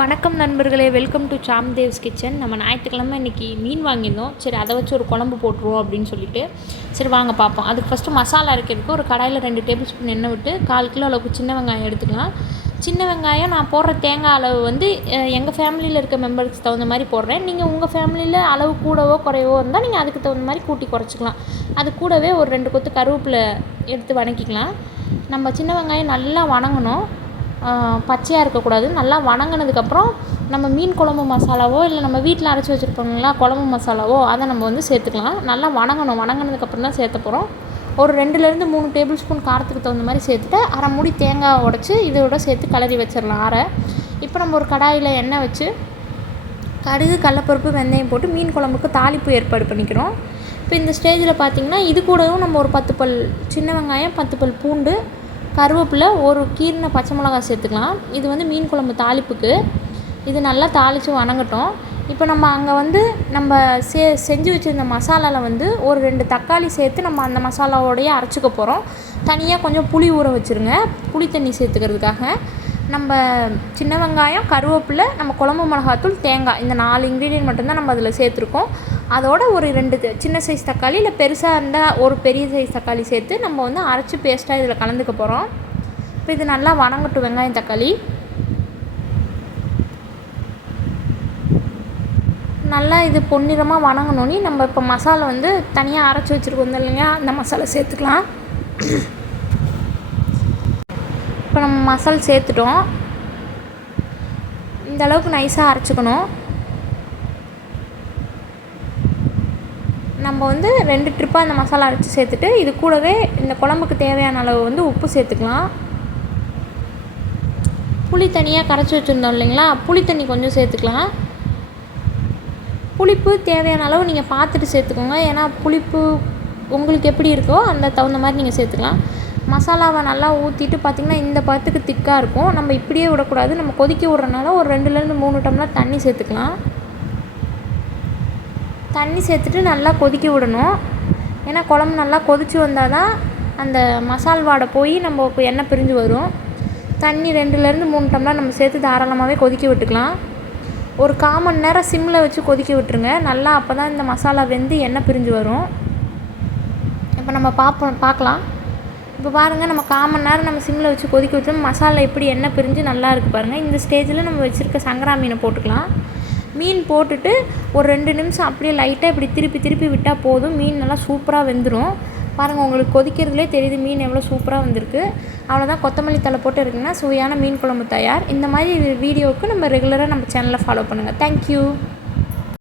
வணக்கம் நண்பர்களே, welcome to சாம்தேவ்ஸ் kitchen. நம்ம ஞாயிற்றுக்கிழமை இன்றைக்கி மீன் வாங்கியிருந்தோம். சரி, அதை வச்சு ஒரு குழம்பு போட்டுருவோம் அப்படின்னு சொல்லிட்டு சரி வாங்க பார்ப்போம். அதுக்கு ஃபஸ்ட்டு மசாலா அரைக்கிறதுக்கு ஒரு கடாயில் 2 டேபிள் ஸ்பூன் எண்ணெய் விட்டு 1/4 கிலோ அளவுக்கு சின்ன வெங்காயம் எடுத்துக்கலாம். சின்ன வெங்காயம் நான் போடுற தேங்காய் அளவு வந்து எங்கள் ஃபேமிலியில் இருக்க மெம்பருக்கு தகுந்த மாதிரி போடுறேன். நீங்கள் உங்கள் ஃபேமிலியில் அளவு கூடவோ குறைவோ இருந்தால் நீங்கள் அதுக்கு தகுந்த மாதிரி கூட்டி குறைச்சிக்கலாம். அது கூடவே ஒரு 2 கொத்து கருவேப்பிலை எடுத்து வதக்கிக்கலாம். நம்ம சின்ன வெங்காயம் நல்லா வணங்கணும், பச்சையாக இருக்கக்கூடாது. நல்லா வணங்கினதுக்கப்புறம் நம்ம மீன் குழம்பு மசாலாவோ இல்லை நம்ம வீட்டில் அரைச்சி வச்சுருப்போங்களா குழம்பு மசாலாவோ அதை நம்ம வந்து சேர்த்துக்கலாம். நல்லா வணங்கணும். வணங்கினதுக்கப்புறம் தான் சேர்த்த போகிறோம். ஒரு 2லேருந்து 3 டேபிள் ஸ்பூன் காரத்துக்கு தகுந்த மாதிரி சேர்த்துட்டு அரை மூடி தேங்காய் உடச்சி இதோட சேர்த்து கிளறி வச்சிடலாம். இப்போ நம்ம ஒரு கடாயில் எண்ணெய் வச்சு கடுகு, கடலைப்பருப்பு, வெந்தயம் போட்டு மீன் குழம்புக்கு தாளிப்பு ஏற்பாடு பண்ணிக்கிறோம். இப்போ இந்த ஸ்டேஜில் பார்த்திங்கன்னா இது கூடவும் நம்ம ஒரு 10 பல் சின்ன வெங்காயம், 10 பல் பூண்டு, கருவேப்பிலை, ஒரு கீரின பச்சை மிளகாய் சேர்த்துக்கலாம். இது வந்து மீன் குழம்பு தாளிப்புக்கு. இது நல்லா தாளித்து வணங்கட்டும். இப்போ நம்ம அங்கே வந்து நம்ம செஞ்சு வச்சுருந்த மசாலாவில் வந்து ஒரு 2 தக்காளி சேர்த்து நம்ம அந்த மசாலாவோடையே அரைச்சிக்க போகிறோம். தனியாக கொஞ்சம் புளி ஊற வச்சுருங்க, புளி தண்ணி சேர்த்துக்கிறதுக்காக. நம்ம சின்ன வெங்காயம், கருவேப்பிலை, நம்ம குழம்பு மிளகாத்தூள், தேங்காய், இந்த 4 இன்க்ரீடியன்ட் மட்டும்தான் நம்ம அதில் சேர்த்துருக்கோம். அதோட ஒரு 2 சின்ன சைஸ் தக்காளி, இல்லை பெருசாக இருந்தால் ஒரு பெரிய சைஸ் தக்காளி சேர்த்து நம்ம வந்து அரைச்சி பேஸ்ட்டாக இதில் கலந்துக்க போகிறோம். இப்போ இது நல்லா வணங்கட்டும். வெங்காயம், தக்காளி நல்லா இது பொன்னிறமாக வணங்கணுன்னே நம்ம இப்போ மசாலா வந்து தனியாக அரைச்சி வச்சுருக்கோம் இல்லைங்க, அந்த மசாலா சேர்த்துக்கலாம். இப்போ நம்ம மசாலா சேர்த்துட்டோம். இந்த அளவுக்கு நைஸாக அரைச்சிக்கணும். நம்ம வந்து 2 ட்ரிப்பாக இந்த மசாலா அரைச்சி சேர்த்துட்டு இது கூடவே இந்த குழம்புக்கு தேவையான அளவு வந்து உப்பு சேர்த்துக்கலாம். புளி தனியாக கரைச்சி வச்சுருந்தோம் இல்லைங்களா, புளி தண்ணி கொஞ்சம் சேர்த்துக்கலாம். புளிப்பு தேவையான அளவு நீங்கள் பார்த்துட்டு சேர்த்துக்கோங்க. ஏன்னா புளிப்பு உங்களுக்கு எப்படி இருக்கோ அந்த தகுந்த மாதிரி நீங்கள் சேர்த்துக்கலாம். மசாலாவை நல்லா ஊற்றிட்டு பார்த்திங்கன்னா இந்த பத்துக்கு திக்காக இருக்கும். நம்ம இப்படியே விடக்கூடாது. நம்ம கொதிக்க விட்றனால ஒரு 2லேருந்து 3 டம்ளர் தண்ணி சேர்த்துக்கலாம். தண்ணி சேர்த்துட்டு நல்லா கொதிக்க விடணும். ஏன்னா குழம்பு நல்லா கொதித்து வந்தால் தான் அந்த மசால் வாடை போய் நம்ம எண்ணெய் பிரிஞ்சு வரும். தண்ணி 2லேருந்து 3 டம்ளர் நம்ம சேர்த்து தாராளமாகவே கொதிக்க விட்டுக்கலாம். ஒரு 1/4 மணி நேரம் சிம்மில் வச்சு கொதிக்க விட்டுருங்க நல்லா. அப்போ தான் இந்த மசாலா வெந்து எண்ணெய் பிரிஞ்சு வரும். இப்போ நம்ம பார்க்கலாம். இப்போ பாருங்கள், நம்ம 1/4 மணி நேரம் நம்ம சிம்மில் வச்சு கொதிக்க விட்டோம். மசாலா எப்படி எண்ணெய் பிரிஞ்சு நல்லா இருக்குது பாருங்கள். இந்த ஸ்டேஜில் நம்ம வச்சுருக்க சங்கரா மீனை போட்டுக்கலாம். மீன் போட்டுட்டு ஒரு 2 நிமிஷம் அப்படியே லைட்டாக இப்படி திருப்பி விட்டால் போதும். மீன் நல்லா சூப்பராக வெந்துடும். பாருங்கள், உங்களுக்கு கொதிக்கிறதுலே தெரியுது மீன் எவ்வளோ சூப்பராக வந்திருக்கு. அவ்வளோதான். கொத்தமல்லி தழை போட்டு இருக்குங்கன்னா சுவையான மீன் குழம்பு தயார். இந்த மாதிரி வீடியோவுக்கு நம்ம ரெகுலராக நம்ம சேனலை ஃபாலோ பண்ணுங்கள். தேங்க்யூ.